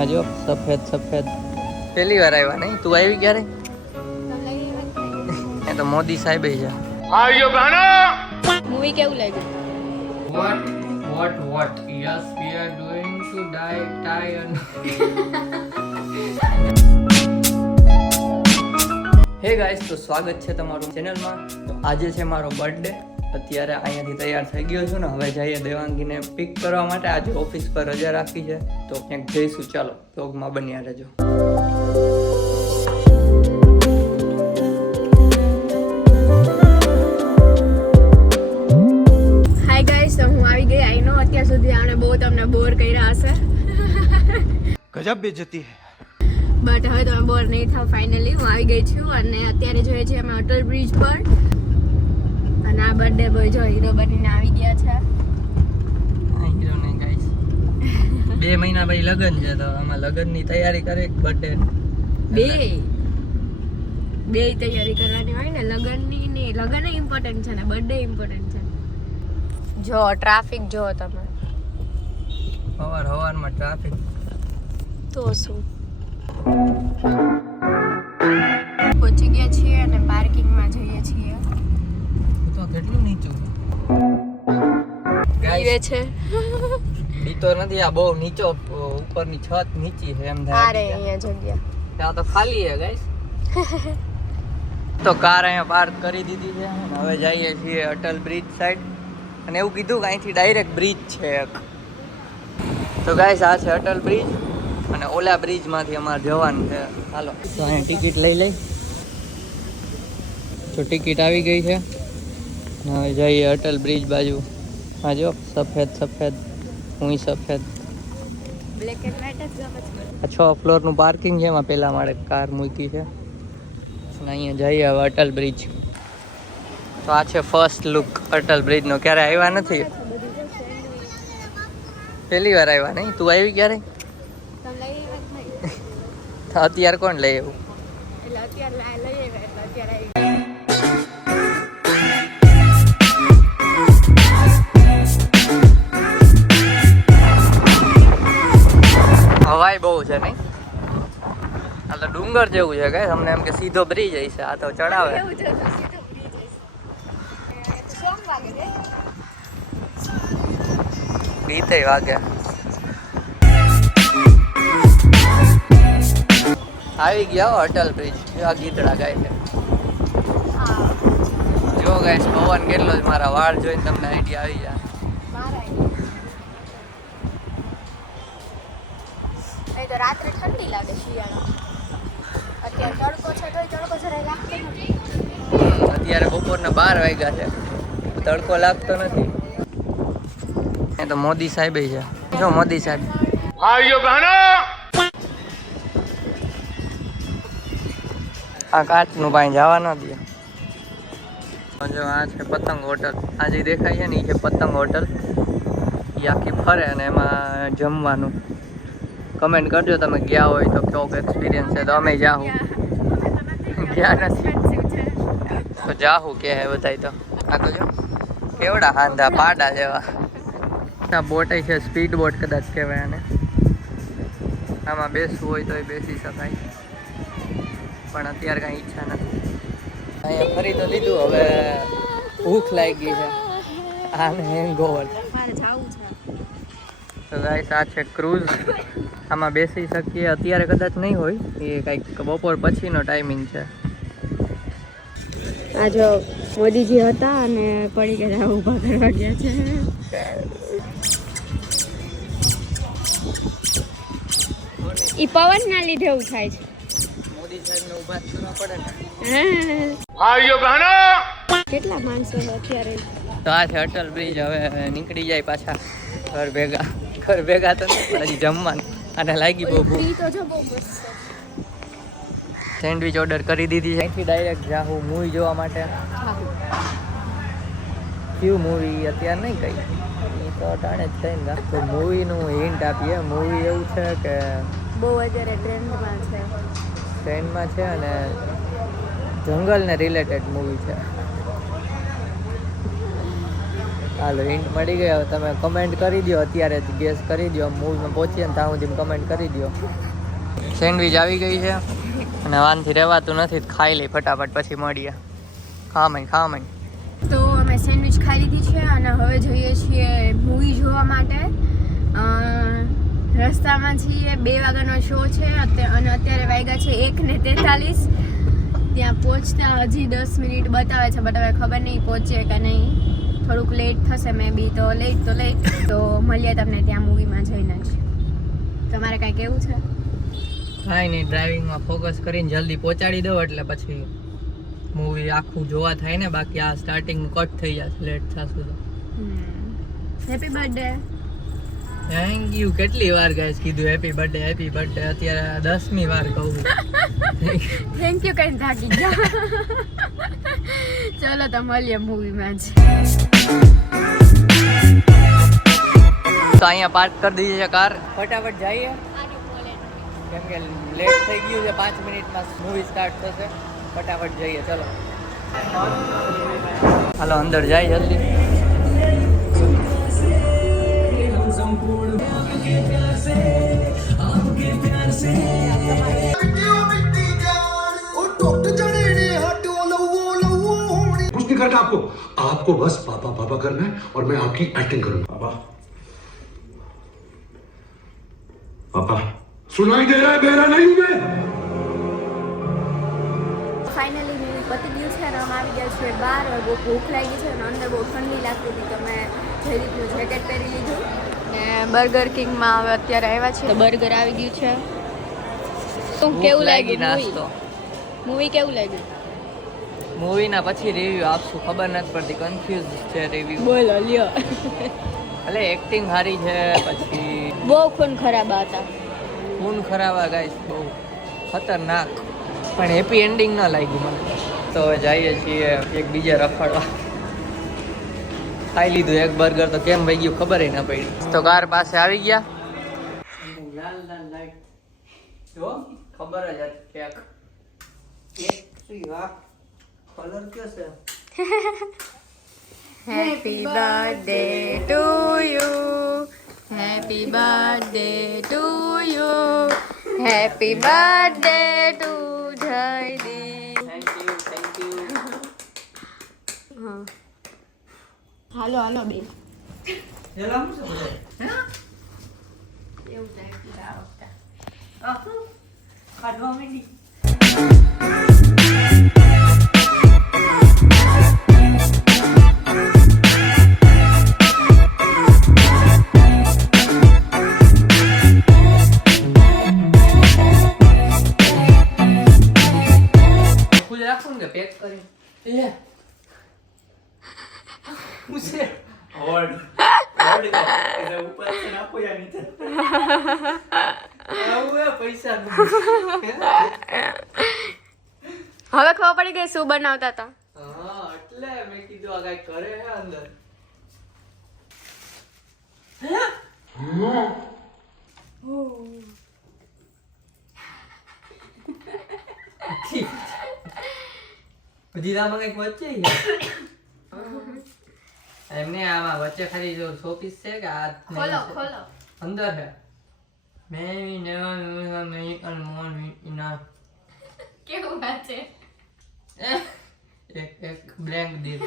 હા જો સફેદ સફેદ પહેલી વાર આવ્યા નહીં. તું આવી ક્યારે? એ તો મોદી સાહેબ છે. આયો બહેનો મૂવી કેવું લાગ્યું? What? Yes, we are going to die and હે ગાઈસ, તો સ્વાગત છે તમારું ચેનલમાં. તો આજે છે મારો બર્થડે. અત્યારે અહીંયાથી તૈયાર થઈ ગયો છું ને હવે જઈએ દેવાંગીને પિક કરવા માટે. આજે ઓફિસ પર રજા રાખી છે તો ક્યાંક જઈશું. ચાલો વ્લોગમાં બન્યા રહેજો. હાય ગાઈસ, તો હું આવી ગઈ. આઈ નો અત્યાર સુધી આને બહુ તમને બોર કર્યા હશે, ગજબ બેઇज्जती है. બટ હવે તમે બોર નહીં થાવ. ફાઇનલી હું આવી ગઈ છું અને અત્યારે જોઈએ છીએ અમે અટલ બ્રિજ પર. અને આ બર્થડે બોય જો હીરો બનીને આવી ગયા છે. હીરો નહીં ગાઈસ, 2 મહિના પછી લગ્ન છે તો આમાં લગ્નની તૈયારી કરે. બર્થડે બે તૈયારી કરવાની હોય ને, લગ્નની નહીં. લગ્ન ઇમ્પોર્ટન્ટ છે ને બર્થડે ઇમ્પોર્ટન્ટ છે. જો ટ્રાફિક જો તમે, સવારમાં ટ્રાફિક તો શું. પહોંચી ગયા છીએ અને પાર્કિંગમાં જઈએ છીએ. તો કેટલું નીચું પીવે છે. બીતો નથી, આ બહુ નીચો ઉપરની છત નીચી છે એમ આ થાય. રે અહીંયા જગ્યા ત્યાં તો ખાલી છે ગાઈસ. તો કાર અહીંયા પાર્ક કરી દીધી છે અને હવે જઈએ છીએ અટલ બ્રિજ સાઈડ. અને એવું કીધું કે અહીંથી ડાયરેક્ટ બ્રિજ છે એક. તો ગાઈસ આ છે અટલ બ્રિજ અને ઓલા બ્રિજમાંથી અમારે જવાનું છે. હાલો તો અહીંયા ટિકિટ લઈ લઈ. તો ટિકિટ આવી ગઈ છે. હવે જઈએ અટલ બ્રિજ બાજુ. હા જો સફેદ હું સફેદ. બ્લેક એન્ડ વ્હાઈટ જ ગમે છે. આ 6 ફ્લોરનું પાર્કિંગ છે. એમાં પહેલાં મારે કાર મૂકી છે અને અહીંયા જઈએ હવે અટલ બ્રિજ. તો આ છે ફર્સ્ટ લુક અટલ બ્રિજનો. ક્યારે આવ્યા નથી, પહેલી વાર આવ્યા નહીં. તું આવી ક્યારે? તમે લઈ આવ્યા જ નહીં. તો અત્યારે કોણ લઈ આવ્યું? એટલે અત્યારે લઈ આવ્યા એટલે અત્યારે આવી. હવાઈ બહુ છે નહીં? આ તો ડુંગર જેવું છે કે તમને એમ કે સીધો બ્રિજ હશે. આ તો ચડાવે. એવું છે તો સીધો બ્રિજ હશે. તો સોંગ વાગે છે. ગીતે વાગે. આવી ગયા હો અટલ બ્રિજ. આ ગીતડા ગાય છે. જો ગાઈસ પવન કેટલો છે. મારા વાળ જોઈને તમને આઈડિયા આવી જાય. તો રાત્રે ઠંડી લાગે શિયાળા. અત્યારે તડકો છે તો તડકો જરાય લાગતો નથી. અત્યારે બપોરના 12 વાગ્યા છે, તડકો લાગતો નથી. એ તો મોદી સાહેબ છે. જો મોદી સાહેબ. આયો બહેનો આ કાચનું પાણી જવા ન દે. જો આ છે પતંગ હોટલ. આ જે દેખાય છે ને એ છે પતંગ હોટલ. એ આખી ફરે અને એમાં જમવાનું. કમેન્ટ કરજો તમે ગયા હોય તો કેવો એક્સપિરિયન્સ છે. તો અમે જાહું. ગયા નથી તો જાહું કે હે બધાય. તો આ તો જો કેવડા હાંધા પાડા જેવા. આ બોટ છે સ્પીડ બોટ કદાચ કહેવાય આને. આમાં બેસવું હોય તો બેસી શકાય પણ અત્યારે કાંઈ ઈચ્છા નથી. અહીંયા ફરી તો લીધું, હવે ભૂખ લાગી છે. આને હેંગઓવર. મારે જાવું છે. તો ગાઈસ આ છે ક્રૂઝ. આમાં બેસી શકીએ. અત્યારે કદાચ નહીં હોય, એ કંઈક બપોર પછીનો ટાઈમિંગ છે. આ જો મોદીજી હતા અને પડી ગયા ઊભા કરવા ગયા છે. ઈ પવન ના લીધે એવું થાય છે. મોદી સાહેબને ઊભા કરવા પડે ને. આયો બહેનો કેટલા માણસો છે અત્યારે. તો આ છે અટલ બ્રિજ. હવે નીકળી જાય પાછા ઘર ભેગા તો નહીં પણ હજી જમવાનું. અને લાગી બહુ ભૂખ. ઈ તો જો બહુ મસ્ત છે. સેન્ડવિચ ઓર્ડર કરી દીધી છે. અહીંથી ડાયરેક્ટ જાહું મૂવી જોવા માટે. કયું મૂવી અત્યારે નહીં કહી, એ તો ટાણે જ થઈને રાખતો. મૂવીનું હિન્ટ આપીએ. મૂવી એવું છે કે બહુ અત્યારે ટ્રેન્ડમાં છે. ટ્રેનમાં છે અને જંગલને રિલેટેડ મૂવી છે. હાલો હિન્ટ મળી ગઈ. હવે તમે કમેન્ટ કરી દો, અત્યારે જ ગેસ કરી દો. મૂવીમાં પહોંચીએ ને ત્યાં સુધી કમેન્ટ કરી દો. સેન્ડવિચ આવી ગઈ છે અને વાનથી રહેવાતું નથી. ખાઈ લઈ ફટાફટ, પછી મળીએ. ખાવા તો અમે સેન્ડવિચ ખાઈ લીધી છે અને હવે જઈએ છીએ મૂવી જોવા માટે. રસ્તામાં છીએ, 2 વાગ્યાનો શો છે અને અત્યારે વાગ્યા છે 1:43. ત્યાં પહોંચતા હજી 10 મિનિટ બતાવે છે, બટ હવે ખબર નહીં પહોંચીએ કે નહીં. થોડુંક લેટ થશે મે બી, તો લેટ તો મળીએ તમને ત્યાં મૂવીમાં જઈને જ. તમારે કાંઈ કેવું છે? કાંઈ નહીં, ડ્રાઇવિંગમાં ફોકસ કરીને જલ્દી પહોંચાડી દો એટલે પછી મૂવી આખું જોવા થાય ને. બાકી આ સ્ટાર્ટિંગનું કટ થઈ જશે લેટ થશે તો. Happy birthday. Thank you. કેટલી વાર ગાઈસ કીધું હેપી બર્થડે હેપી બર્થડે, અત્યારે 10મી વાર કહું. થેન્ક યુ કઈ થાકી ગયા. ચલો તો મળીએ મૂવીમાં જ. તો અહીંયા પાર્ક કરી દીધી છે કાર. ફટાફટ જઈએ કેમ કે લેટ થઈ ગયું છે. 5 મિનિટમાં મૂવી સ્ટાર્ટ થશે. ફટાફટ જઈએ, ચલો. હાલો અંદર જાય જલ્દી. कुछ नहीं करना आपको, आपको बस पापा पापा करना है और मैं आपकी एक्टिंग करूंगा. पापा पापा सुनाई दे रहा है, मेरा नहीं है. ફાઇનલી મૂવી પતી ગયું છે અને અમે આવી ગયા છીએ બહાર. બહુ ભૂખ લાગી છે અને અંદર બહુ ઠંડી લાગતી હતી, તો મેં જયદીપનું જેકેટ પહેરી લીધું ને બર્ગર કિંગમાં હવે અત્યારે આવ્યા છે. તો બર્ગર આવી ગયું છે. શું કેવું લાગ્યું નાસ્તો? મૂવી કેવું લાગ્યું? મૂવીના પછી રિવ્યુ આપશું. ખબર નથી પડતી, કન્ફ્યુઝ છે રિવ્યુ. બોલો લ્યો. એટલે એક્ટિંગ સારી છે, પછી બહુ ખૂન ખરાબ હતા. ખૂન ખરાબા ગાઈસ, બહુ ખતરનાક. પણ હેપી એન્ડિંગ ન લાગ્યું મને. તો હવે જઈએ છીએ એક બીજા રખડવા. ખાઈ લીધું એક બર્ગર, તો કેમ ભાઈ ગયું ખબર ના પડી. તો કાર પાસે આવી ગયા. લાલ લાલ લાઈટ જો ખબર જ હતી ક્યાંક. કલર કયો છે? Happy birthday to you, happy birthday to you, happy birthday to Jaydeep. Thank you. હા હાલો બે એલા શું છે બધા? એવું લાગ્યું આ વખતે. ખાધવા માંડી. ખુદ રાખું ને પેક કરી. લે મુસે હોલ્ડ એટલે ઉપર से નાખો યા નીચે. આવું પૈસા હવે ખબર પડી ગઈ શું બનાવતા હતા. હા એટલે મેં કીધું આ કઈ કરે હે અંદર. જીરામાં કઈક વચ્ચે એમને આમાં વચ્ચે ખાલી જો શોપીસ છે કે આ ખોલો અંદર છે. મેં અમેરિકન મોન ઇના કેવું છે? એક બ્લેન્ક દિલ.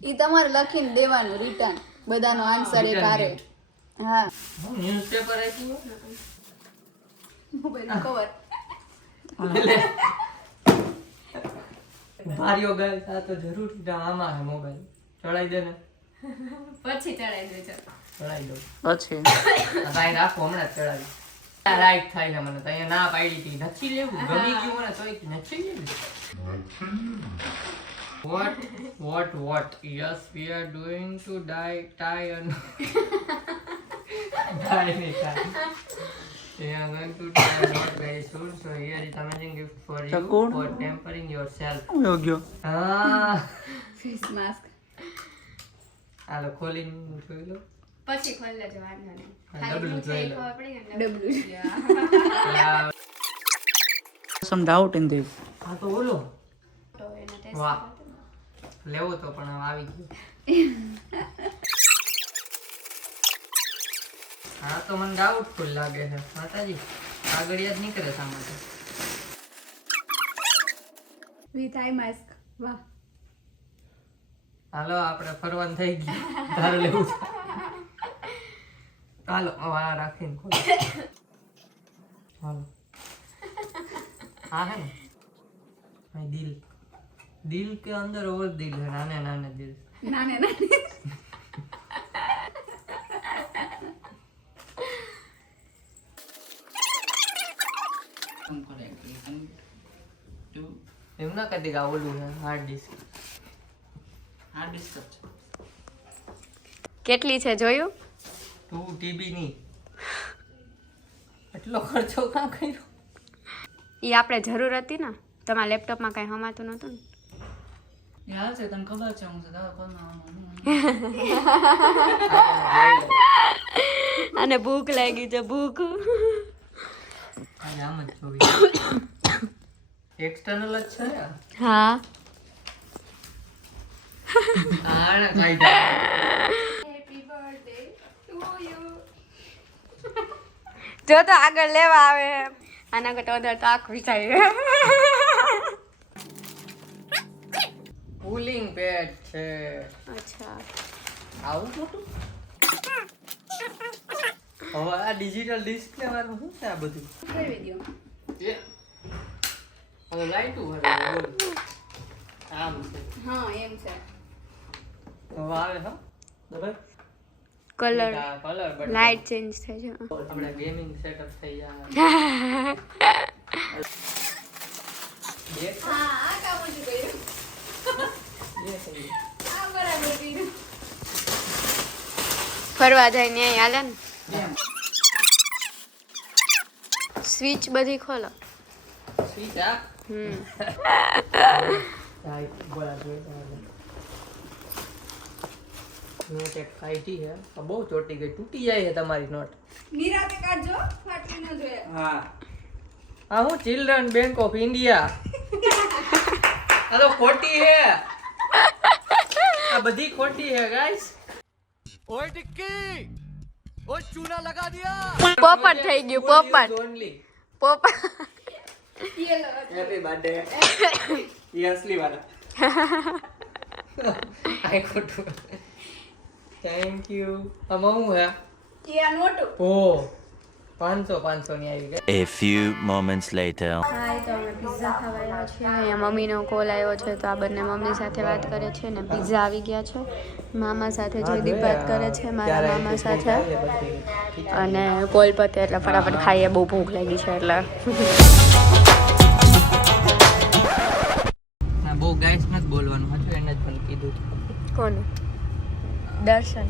ઈ તમારે લખીને દેવાનું રિટર્ન, બધાનો આન્સર એક આરે. હા ન્યૂઝપેપર આપ્યું મોબાઈલ કવર. ભારીઓ ગઈ આ તો જરૂરી આમાં છે મોબાઈલ. ચડાઈ દે ને. પછી ચડાઈ દેજો. ચડાઈ દો પછી તાઈ રાખો, હમણાં જ ચડાવી. રાઈટ થાય છે મને. તો અહીંયા ના પાડી હતી નથી લેવું, ગમી ગયું મને તોય નથી લેવું. What? Yes, we are doing to die and die. We are going to die not very soon. So here is amazing gift for you for pampering yourself. Face mask. હાલો ખોલીને જોઈ લો. પછી ખોલ લેજો, વાંધો નહીં. ડબલું જોઈ લો. ખબર પડી ને ડબલું. some doubt in this. હા તો બોલો. તો એને ટેસ્ટ વાહ લેવો તો પણ આવી ગયો. હા તો મને ડાઉટફુલ લાગે છે માતાજી આગળ યાદ નીકળે શા માટે વિથ આઈ માસ્ક વાહ હાલો આપણે ફરવાનું થઈ ગયું તારે લેવું છે હાલો આ રાખીને ખોલો હાલો હા હે ને ભાઈ દિલ के अंदर और दिल है नाने नाने दिल નાને નાને એમ ના કદી કા ઓલું છે હાર્ડ ડિસ્ક કેટલી છે જોયું 2 TB ની એટલો ખર્ચો કાં કર્યો ઈ આપણે જરૂર હતી ને તમારા લેપટોપમાં કઈ હમાતું નહોતું ને યાર છે તને ખબર છે હું સદા કોણ અને ભૂખ લાગી છે ભૂખ આમ જ જોઈ એક્સટર્નલ જ છે ને હા આને કાઢ્યા જો તો આગળ લેવા આવે આના કરતા વધારે તો આંખ વિચારી કુલિંગ પેડ છે અચ્છા આવું મોટું હવે આ ડિજિટલ ડિસ્પ્લે વાળું શું છે આ બધું ફેરવી દો હવે લાઈટું ભરે આમ છે હા એમ છે હવે આવે હા બરાબર colour colour button light change થાય છે આપણે ગેમિંગ સેટઅપ થઈ જાય દેખ હા આ કામ જ કર્યું આ બરાબર કર્યું ફરવા જાય ને હાલે ને સ્વિચ બધી ખોલો સ્વીચ આ લાઈટ બરાબર નોટ એક કાઢી છે આ બહુ ચોટી ગઈ તૂટી જાય છે તમારી નોટ નિરાતે કાઢજો ફાટી ન જોઈએ હા આ હું ચિલ્ડ્રન બેંક ઓફ ઇન્ડિયા આ તો ખોટી હે આ બધી ખોટી હે ગાઈસ ओए टिक्की ओए चूना लगा दिया પોપટ થઈ ગયું પોપટ ઓનલી પોપટ હેપી બર્થડે ये असली वाला आई ખોટું થેન્ક યુ અમાઉ હે એ આ નોટો ઓ 500 ની આવી ગઈ A few moments later. હાય તો અમે પિઝા ખાવા આવ્યા છીએ અહીંયા મમ્મીનો કોલ આવ્યો છે તો આ બંને મમ્મી સાથે વાત કરે છે ને પિઝા આવી ગયા છે મામા સાથે જયદીપ વાત કરે છે મારા મામા સાથે અને કોલ પતે એટલે ફટાફટ ખાઈએ બહુ ભૂખ લાગી છે એટલે ના બહુ ગાઈસ નથી બોલવાનું હતું એને જ પણ કીધું કોનું દર્શન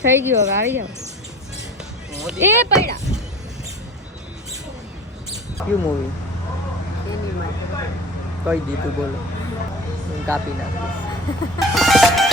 થઈ ગયું હવે આવી જાવ એ પડ્યા ક્યુ મૂવી કહી દીધું બોલો હું કાપી નાખીશ